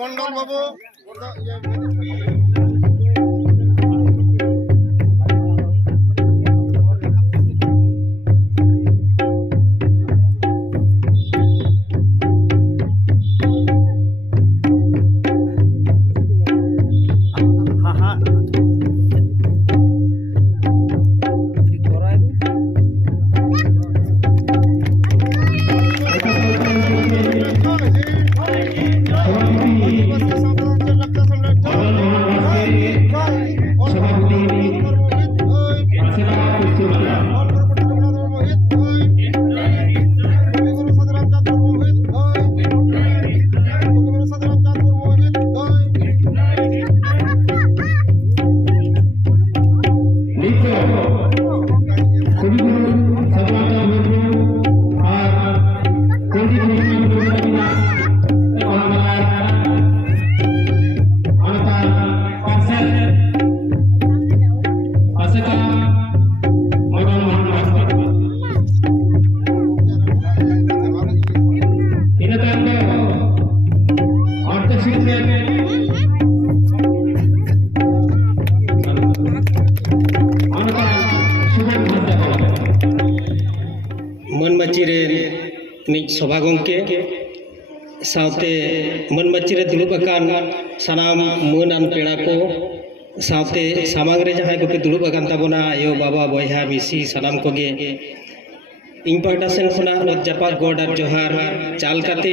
মন্ডল বাবু सभा गंके सावते मन मच्चीरे दुलुब अकान सनाम मनान पेड़ा को सावते सामांग रे जहां को पे दुलुब अकान ताबोना आयो बाबा बयहा मिसी सनाम कोगे इन पाटा सेन खुना जपा गोड और जोहार चाल काते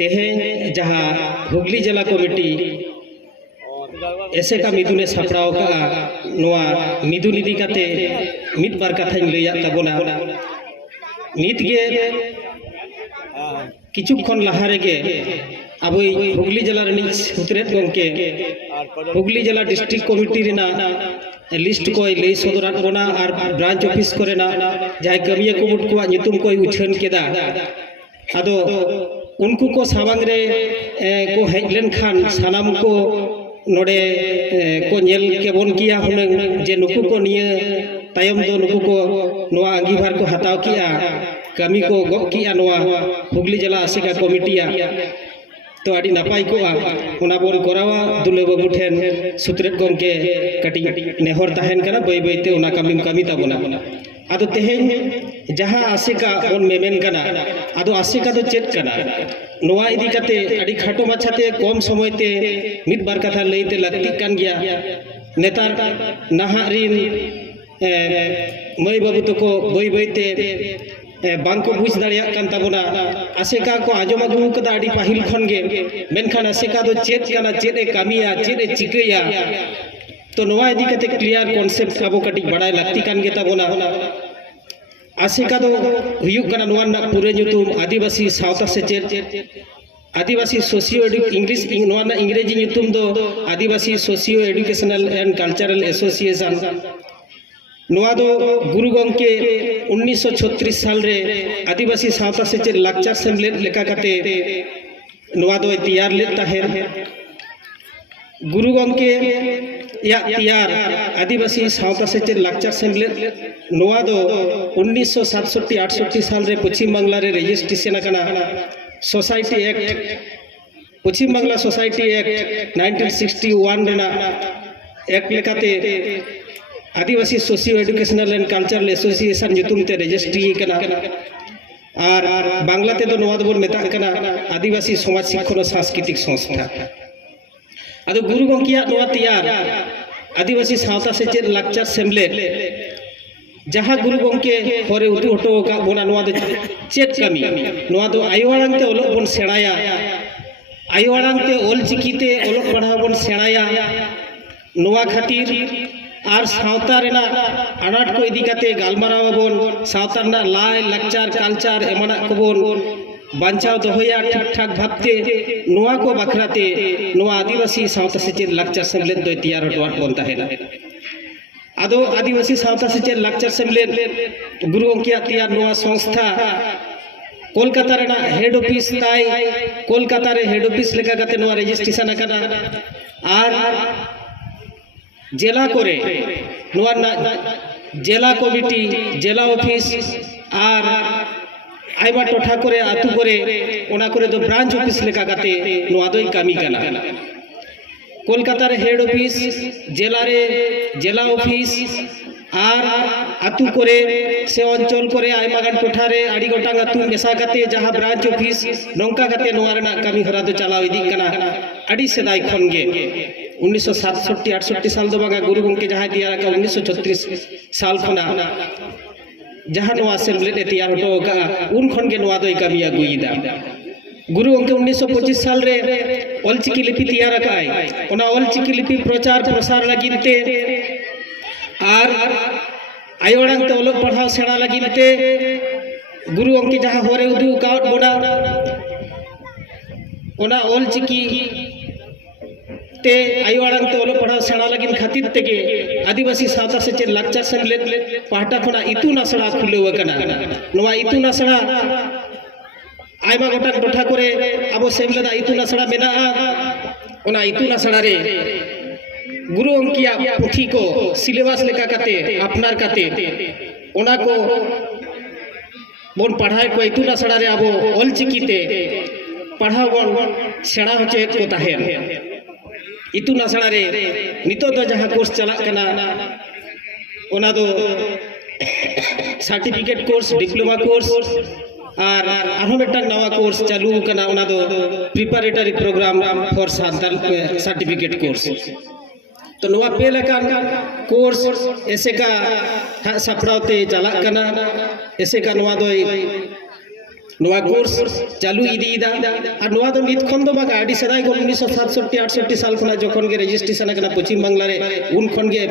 तेहे जहां हुगली जिला कमिटी ऐसे का मिदुने सापड़ाव का नोआ मिदुन इदी काते मिद बार कथा लैया ताबोना नित गे किचुक्षण लहा रेगे अब हुगली जिला सुतरेत गंके हुगली जिला डिस्ट्रिक्ट कमिटी रेना लिस्ट को लई सदरात बोना और ब्रांच ऑफिस कोरेना जहां कमिया कुमुट को नितुम को उछन केदा आदो उनको को सामांग रे को हेजलेन खान सानाम को नोडे को नेल केबन किया हुनंग जे नुकु को निये तायम दो नुकु को नोआ अंगीभार को हटाव किया कमी को गो किया नोआ हुगली जिला आसिका कमिटिया तो आड़ी नापाई को उना बोन कोरावा दुले बाबू ठेन सुतरेत गंके कटी नेहर ताहेन कना बय बयते उना कमी ताबोना आदो तेहेन जहां आसिका बोन मेमेन कना आदो आसिका दो चेक कना नोआ इदी कते आड़ी खाटो माछाते कम समयते मिद बार कथा लईते लागती कान गया नेतार नाहा रिन मई बाबू तको बय बयते बांको बुझ दाड़िया कान ताबोना आसेका को आजम आगु कदा आड़ी पाहिल खनगे मेनखान आसेका दो चेत काना चेत ए कामिया चेत ए चिकया तो नोआ इदी कते क्लियर कॉन्सेप्ट आबो कटी बड़ाय लागती कान गे ताबोना आसेका दो हुयुग काना नोआ ना पूरे nyutum आदिवासी सावता सेचेत आदिवासी सोशियो इंग्लिश नोआ ना इंग्रेजी nyutum दो आदिवासी socio educational and cultural association नोआ दो गुरु गंके 1936 साल रे आदिवासी सावता सेचेत लाक्चर सेमलेट लेका काते नोआ दो तैयार लेता है गुरु गंके या तैयार आदिवासी सावता सेचेत लाक्चर सेमलेट नोआ दो 1967-68 साल रे पश्चिम बांग्ला रे रजिस्ट्रेशन कना society act Paschim Bangla society act 1961 रेना एक्ट लेकाते आदिवासी socio educational and cultural association nyutumते रजिस्ट्री कना और बांग्लाते दो नोआ दो मेता कना आदिवासी समाज शिक्षण सांस्कृतिक संस्था आदो गुरु गंकिया नोआ तैयार आदिवासी सावता सेचेत लाक्चर सेमलेट जहां गुरु गंके हरे उतु हटो का बोना नोआ दो चेत कमी नोआ दो आयोआड़ांगते ओलोग बोन सेणाया आयोआड़ांगते ओल चिकीते ओलोग पढ़ाव बोन सेणाया नोआ खातिर और सावता रेना आनाट को इदी काते गालमाराव बोन सावता ना लाय लाक्चर कल्चर एमाना को बोन बांचाव दोहया ठीक ठाक भाबते नोआ को बखराते नोआ आदिवासी सावता सेचेत लाक्चर सेमलेट दो तैयार हटवाट बोन ताहेना आदो आदिवासी सावता सेचेत लाक्चर सेमलेट गुरु गंकिया तैयार नोआ संस्था कोलकाता रेना हेड ऑफिस ताई कोलकाता रे हेड ऑफिस लेका काते नोआ रजिस्ट्रेशन अकाना और जिला करे नोआ जिला कमिटी जिला ऑफिस और आयमा टोठा करे आतु करे ओना करे दो ब्रांच ऑफिस लेका काते नोआ दोई कामी काना कोलकाता रे हेड ऑफिस जिला रे जिला ऑफिस और आतु करे से अंचल करे आयमा गान टोठा रे आड़ी गोटांग आतु मेसा काते जहां ब्रांच ऑफिस नोंका काते नोआ रेना कामी हरा दो चलाव इदी काना आड़ी सेदाय खन गे 1967-68 साल दो बागा गुरु गंके जहां दिया का 1936 साल खना जहां नोआ सेमलेट तैयार हटो का उन खन गे नोआ दोई कामी आगुईदा गुरु गंके 1925 साल रे ऑलचिकी लिपि तैयार काय ओना ऑलचिकी लिपि प्रचार प्रसार लगिनते और आयोड़ांग ते ओलग पढ़ाव सेड़ा लगिनते गुरु गंके जहां होरे उदु काउट बोना ओना ऑलचिकी ते आयोड़ांग ते ओलग पढ़ाव सेड़ा लगिन खातिर तेगे आदिवासी सावता सेचेद लाक्चार सेमलेट पाहटा खना इतुन आसड़ा खुलेव कना नोआ इतुन आसड़ा आयमा गोटांग टोठा करे आबो सेमलेदा इतुन आसड़ा मेना ओना इतुन आसड़ा रे गुरु अंकिया पुथी को सिलेबास लेका काते अपनार काते ओना को बोन पढ़ाई को इतुन आसड़ा रे आबो ऑलचिकीते पढ़ाव बोन सेड़ा होचेत को ताहेन इतुन आसड़ा रे नितो दो जहां कोर्स चला कना ओना दो सर्टिफिकेट कोर्स डिप्लोमा कोर्स और आरो मेटांग नवा कोर्स चालू कना ओना दो preparatory programme for Santal certificate course तो नवा पे लेका कोर्स ऐसे का सपड़ावते चला कना ऐसे का नवा दो नवा कोर्स चालू इदीदा और नवा दो नित खन दो बागा आडी सदाय को 1967-68 साल खना जखन के रजिस्ट्रेशन कना पश्चिम बांग्ला रे उन खन गे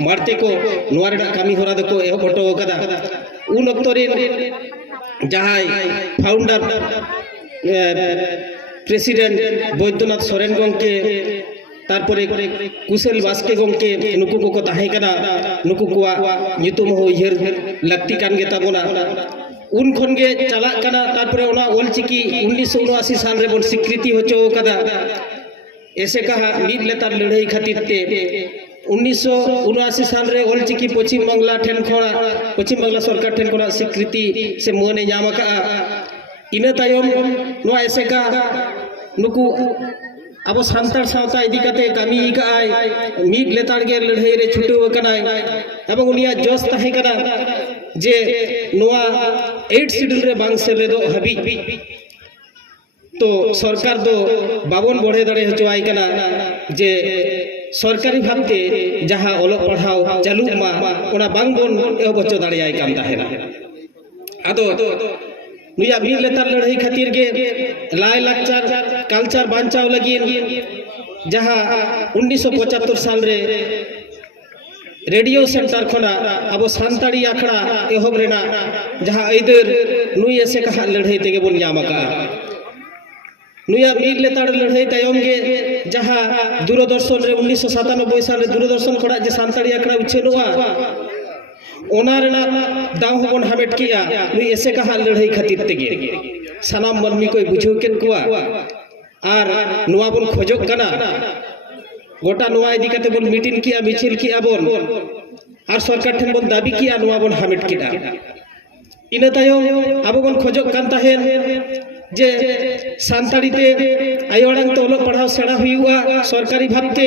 मारते को नवा रे कामी होरा दो को एहो हटो कदा उन अक्तो रे जहां फाउंडर प्रेसिडेंट बैद्यनाथ सोरेन गंके तारपरे कुशल बास्के गंके नुकु को ताहे कना नुकु कुआ नितुम हो इहर लक्ति कान गे ताबोना उन खन गे चला कना तारपरे ओना ऑलचिकी 1979 साल रे बोन स्वीकृति होचो कदा ऐसे कहा मीद लेतार लड़ाई खातिर ते 1979 साल रे ऑलचिकी पश्चिम बांग्ला ठेन खोना पश्चिम बांग्ला सरकार ठेन खोना स्वीकृति से मोने नाम का इना तायम नो ऐसे का नुकु अब सान्तार सावता इदी काते कामी काय मीद लेतार गे लड़ाई रे छुटो कनाय एवं उनिया जोश ताहे कना जे नोआ 8 शेड्यूल रे बांग सेले दो हबी तो सरकार दो बाबन बढ़े दड़े हचो आय कना जे सरकारी भाबते जहां ओलग पढ़ाव चालू मा ओना बांग बोन एहो बच्चो दड़े आय काम ताहेना आदो नुया मीद लेतार लड़ाई खातिर गे लाय लाक्चार कल्चर बांचाव लगिन जहां 1975 साल रे रेडियो सेंटर खना अब सान्ताड़ी आखड़ा एहब रेना जहां इधर नुई ऐसे कहा लड़ाई तेगे बोन यामका नुया मीद लेताड़ लड़ाई तायम गे जहां दूरदर्शन रे 1997 साल रे दूरदर्शन खड़ा जे सान्ताड़ी आखड़ा उछेनोआ ओना रेना दाव होबन हामेट किया नुई ऐसे कहा लड़ाई खातिर तेगे सनाम मनमी कोई बुझो केन कुआ और नुआ बोन खोजोक कना गोटा नुआ इदी काते बोन मीटिंग किया मिছিল किया बोन और सरकार ठेन बोन दाबी किया नुआ बोन हामेट किदा इना तायो आबो बोन खोजोक कान ताहेन जे सान्ताड़ीते आयोड़ांग तो ओलग पढ़ाव सेड़ा हुआ सरकारी भाबते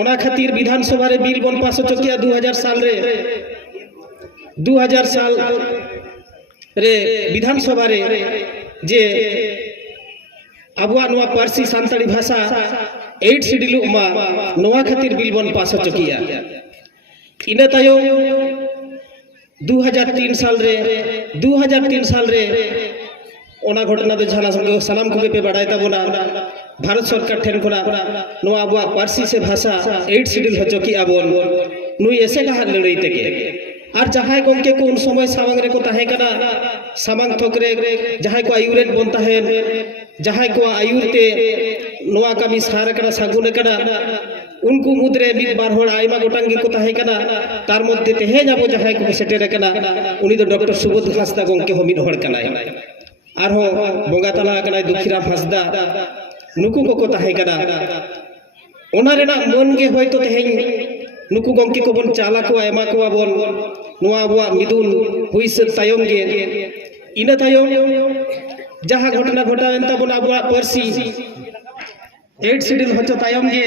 ओना खातिर विधानसभा रे बिल बोन पास होचो किया 2000 साल रे विधानसभा रे जे आबुआ नुआ पारसी सान्ताड़ी भाषा 8 शेड्यूल मा नोआ खातिर बिल बन पास हो चुकिया इना तायो 2003 साल रे ओना घटना दो झाला सलाम को पे बड़ाई ताबोना भारत सरकार ठेन खोना नोआ आबुआ पारसी से भाषा 8 शेड्यूल हो चुकिया बोन नुई ऐसे कहा लड़ाई तेगे और जहां गंके को उन समय सामंग रे को ताहे कना सामंग थोकरे जहां को आयुरेन बोन ताहे जहां को आयुरते नोआ कामी सार कना सागुन कना उनको मुद्रे मिद बार होड़ आयमा गोटांगी को ताहे कना तार मध्य तेहे जाबो जहां को सेटेर कना उनी दो डॉक्टर सुबोध हासदा गंके हो मिद होड़ कना आर हो बोंगा तला कना दुखीराम हासदा नुकु को ताहे कना ओना रेना मन गे होयतो तेहें नुकु गंके को बोन चाला को एमा को बोन नुआ बुआ मिदुन हुई से तायम गे इन तायम जहाँ घटना घटावेन ताबोन आबुआ पार्सी 8 शिड्यूल होचो तायम गे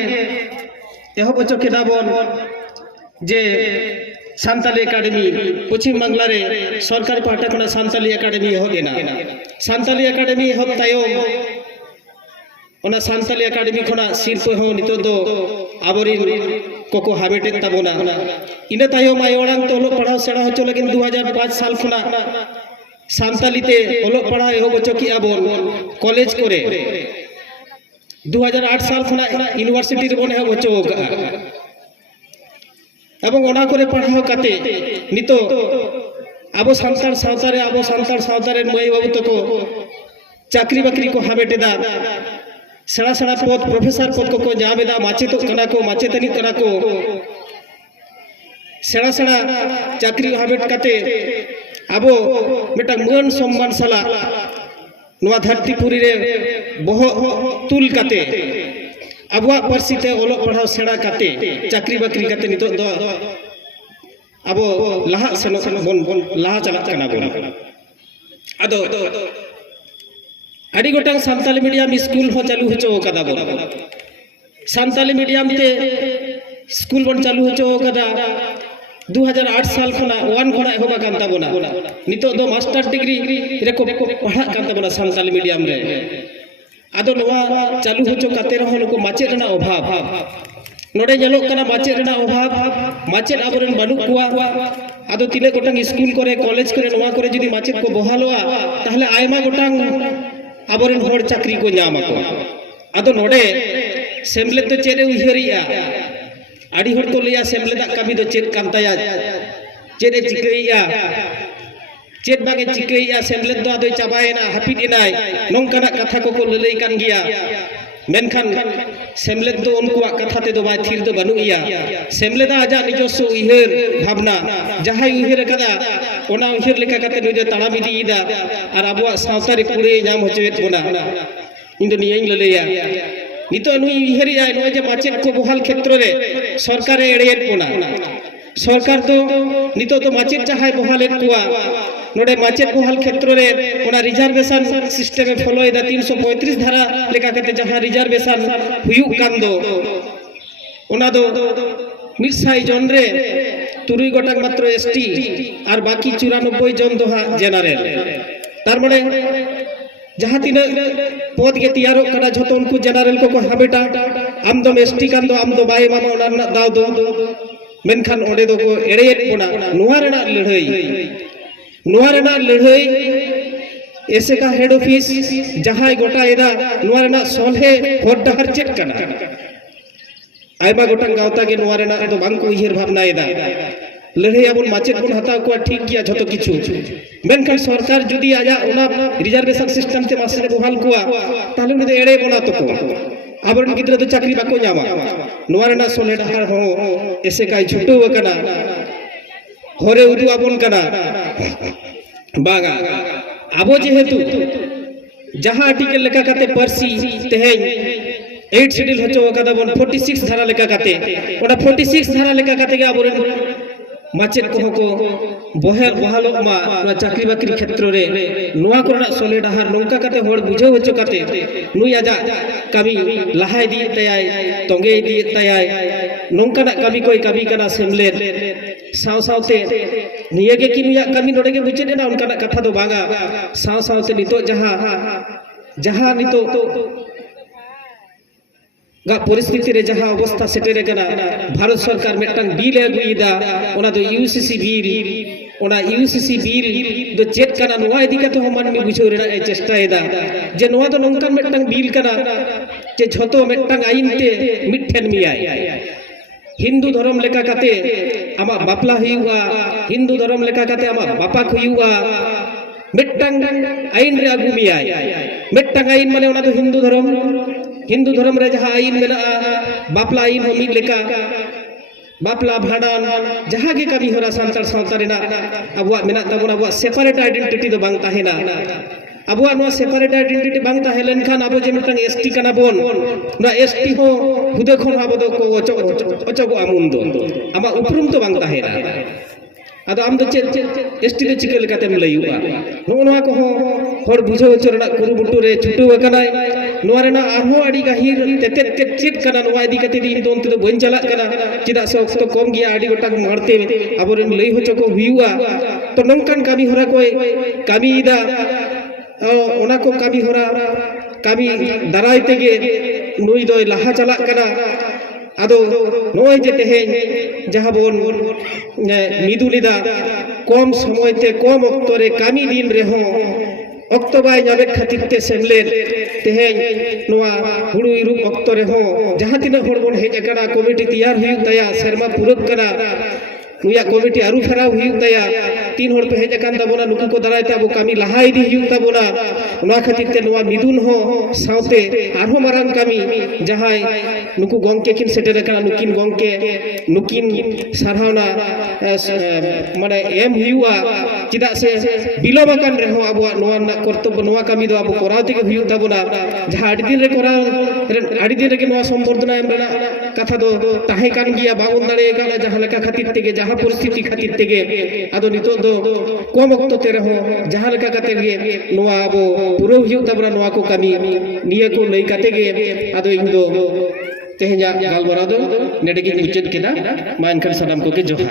एहब होचो केदाबोन जे सान्ताली एकाडेमी पश्चिम बांगला रे सरकारी पाहटा खना सान्ताली एकाडेमी एहब एना सान्ताली एकाडेमी एहब तायम ओना सान्ताली एकाडेमी खना सिरपो हो नितो दो आबोरिन कोको हामेटेन ताबोना इन तायम आय ओड़ांग तो ओलोग पढ़ाव सेड़ा होचो लगिन 2005 साल खना सान्ताली ते ओलोग पढ़ाव एहब होचो कि आबोन कॉलेज करे 2008 साल खना यूनिवर्सिटी रे बोन एहब होचो एवं ओना करे पढ़ाव काते नितो आबो सान्ताल सावतारे आबो सान्ताल सावतारे मई बाबू तको चाकरी बाकरी को हामेटेदा सेड़ा सेड़ा पद प्रोफेसर पद को नामेदा माचेतो कना को माचेतनी कना को सेड़ा सेड़ा चाकरी हामेट काते आबो मिटा मान सम्मान साला नवा धरतीपुरी रे बहो तुल काते आबुआ पार्सीते ओलो पढ़ाव सेड़ा काते चाकरी बाकरी काते नितो दो आबो लाहा सेनो बोन लाहा चला कना बोन आदो आड़ी गोटांग सान्ताली मीडियम स्कूल हो चालू होचो कदा बोन सान्ताली मीडियम ते स्कूल बोन चालू होचो कदा 2008 साल खना वन खना एहबा कान ताबोना नितो दो मास्टर डिग्री रे को पढ़ा कान ताबोना सान्ताली मीडियम रे आदो नवा चालू होचो काते रहो नुको माचे रेना अभाव नोडे ñeloग कना माचे रेना अभाव माचे आबोरेन बानु कुआ आदो तिने गोटांग स्कूल करे कॉलेज करे नवा करे जदि माचे को बहालोआ ताहले आयमा गोटांग आबोरेन होड़ चाकरी को ñamako आदो नोडे सेमलेद तो चेरे उहिरिया आड़ी होड़ को लिया सेमलेदा कमी दो चेद कान ताया चेदे चिकैया चेद बागे चिकैया सेमलेद दो आदो चाबायना हापिद इनाय नोंकाना कथा को ललई कान गिया मेनखान सेमलेद दो उनकुआ कथा ते दो बाय थिर दो बानुइया सेमलेदा आजा निजस्व उहिर भावना जहाय उहिर कदा ओना उहिर लेका काते नुदे ताड़ाम इदीदा आर आबुआ सावता रे कुड़े ñam होचोयेत बोना इंदो नियें ललैया नितो नुई उहिरिया नो जे माचेद को बहाल क्षेत्र रे सरकार एड़ेयेत बोना सरकार तो नितो तो माचेद चाहाय बहालेत कुआ नोडे माचेद बहाल क्षेत्र रे ओना रिजर्वेशन सिस्टम में फॉलो एदा 335 धारा लेका कते जहां रिजर्वेशन हुयु कान दो ओना दो 100 जन रे 3 गोटांग मात्र एसटी और बाकी 94 जन दो जनरल तार माने जहां तीन पद के तैयारो कना झतो उनको जनरल को हाबेटा आम दो एसटी कान दो आम दो बाय मामा ओना दाव दो मेनखान ओडे दो को एड़ेयेत बोना नुवा रेना लड़ाई ऐसे का हेड ऑफिस जहां गोटा एदा नुवा रेना सोलहे होड डहर चेक कना आयमा गोटांग गावता गे नुवा रेना तो बांको उहिर भावना एदा लड़ाई आबुन माचेद बुन हता को ठीक किया झतो किछु मेनखान सरकार जुदी आजा ओना रिजर्वेशन सिस्टम ते मासे बहाल कुआ ताले उनी एड़े बोला तो को आबरन गिद्रा तो चाकरी बाको ñama नुवा रेना सोले डहर हो ऐसे का छुटो कना होरे उदु आबोन कना बागा आबो जेहेतु जहां आर्टिकल लेका काते पार्सी तेहेन 8 शिड्यूल होचो कदा बोन 46 धारा लेका काते ओडा 46 धारा लेका काते गे आबोरेन माचेद को बहेल बहालो मा ना चाकरी बाकरी क्षेत्र रे नुवा कोना सोले डहार नोंका काते होड़ बुझे होचो काते नुई आजा कमी लहाय दी तयाय तोंगे दी तयाय नोंका ना कमी कोई कमी कना सेमलेद साव सावते नियगे कि नुया कमी नोडे के बुझे ना उनका कथा दो बागा साव सावते नितो जहां नितो गा परिस्थिति रे जहां अवस्था सेटेरे कना भारत सरकार मेटटांग बिल अगुइदा ओना दो यूसीसी बिल दो चेक कना नुवा इदी कते हम मानमी बुझो रेना ए चेष्टा एदा जे नुवा दो नोंकान मेटटांग बिल कना जे झतो मेटटांग आईन ते मिठेन मियाय हिंदू धर्म लेका काते आमा बापला हुआ हिंदू धर्म लेका काते आमा बापा हुआ मिटटांग आईन रे अगु मियाय मिटटांग आईन माने ओना दो हिंदू धर्म रे जहां आईन मेना बापला आईन हो मिल लेका बापला भाडान जहां के कमी होरा सान्ताल सावता रेना अबुआ मेना ताबोना अबुआ सेपरेट आइडेंटिटी दो बांग ताहेना अबुआ नो सेपरेट आइडेंटिटी बांग ताहेलन खान अबो जे मिटटांग एसटी कना बोन ना एसटी हो हुदे खन अबो दो को ओचो आमुन दो आमा उपरुम तो बांग ताहेना ᱟᱫᱚ ᱟᱢ ᱫᱚ ᱪᱮᱫ ᱮᱥᱴᱤ ᱫᱚ ᱪᱤᱠᱟᱹ ᱞᱮᱠᱟᱛᱮᱢ ᱞᱟᱹᱭᱩᱜᱼᱟ ᱱᱚᱜᱼᱚ ᱱᱚᱣᱟ ᱠᱚᱦᱚᱸ ᱦᱚᱲ ᱵᱩᱡᱷᱟᱹᱣ ᱦᱚᱪᱚ ᱨᱮᱱᱟᱜ ᱠᱩᱨᱩᱢᱩᱴᱩ ᱨᱮ ᱪᱷᱩᱴᱟᱹᱣ ᱟᱠᱟᱱᱟᱭ ᱱᱚᱣᱟ ᱨᱮᱱᱟᱜ ᱟᱨᱦᱚᱸ ᱟᱹᱰᱤ ᱜᱟᱹᱦᱤᱨ ᱛᱮᱛᱮᱫ ᱪᱮᱫ ᱠᱟᱱᱟ ᱱᱚᱣᱟ ᱤᱫᱤ ᱠᱟᱛᱮ ᱤᱧ ᱫᱚ ᱚᱱᱛᱮ ᱫᱚ ᱵᱟᱹᱧ ᱪᱟᱞᱟᱜ ᱠᱟᱱᱟ ᱪᱮᱫᱟᱜ ᱥᱮ ᱚᱠᱛᱚ ᱠᱚᱢ ᱜᱮᱭᱟ ᱟᱹᱰᱤ ᱜᱚᱴᱟᱝ ᱢᱟᱲᱛᱮ ᱟᱵᱚᱨᱮᱱ ᱞᱟᱹᱭ ᱦᱚᱪᱚ ᱠᱚ ᱦᱩᱭᱩᱜᱼᱟ ᱛᱚ ᱱᱚᱝᱠᱟᱱ ᱠᱟᱹᱢᱤ ᱦᱚᱨᱟ ᱠᱚᱭ ᱠᱟᱹᱢᱤᱭᱮᱫᱟ ᱚᱱᱟ ᱠᱚ ᱠᱟᱹᱢᱤ ᱦᱚᱨᱟ ᱠᱟᱹᱢᱤ ᱫᱟᱨᱟᱭ ᱛᱮᱜᱮ ᱱᱩᱭ ᱫᱚᱭ ᱞᱟᱦᱟ ᱪᱟᱞᱟᱜ ᱠᱟᱱᱟ ᱟᱫᱚ ᱱᱚᱜᱼᱚᱭ ᱡᱮ ᱛᱮᱦᱮᱧ ᱡᱟᱦᱟᱸ ᱵᱚᱱ ᱢᱤᱫᱩ ᱞᱮᱫᱟ कम समय ते कम अक्तो रे कामी दिन रेहो अक्तो बाय नामे खातिर ते सेमलेट तेहेन नोआ हुड़ु इरु अक्तो रेहो जहां तिना हर बोन हेज अकड़ा कमिटी तैयार हुई तया शर्मा पूरक करा नुया कमिटी आरु फेराव हुई तया तीन हर पे हेज अकान ताबोना नुकु को दाराय ते अबो कामी लहा इदी हुई ताबोना नोआ खातिर ते नोआ मिदुन हो साउते आरो मारांग कामी जहां नुकु गंके किन सेटेर अकड़ा नुकिन गंके नुकिन सारहावना माने एम हुआ चिदा से बिलोबाकान रेहो अबो नोआ कर्तव्य नोआ कामी दो अबो कोराव तेगे हुई ताबोना जहां आडी दिन रे कोराव आडी दिन रे नोआ संबर्धना एम रेना कथा दो ताहे कान गिया बाबुन दाड़े गाला जहां लेका खातिर तेगे जहां परिस्थिति खातिर तेगे आदो नितो दो कम अक्तो ते रेहो जहां लेका काते गे नोआ अबो पुरो हुई ताबोना नोआ को कामी निया को लई काते गे आदो इन दो तेहेजा गालमराव दो नेडे गे मुचाद केदा मा एनखान सानाम को के जोहार।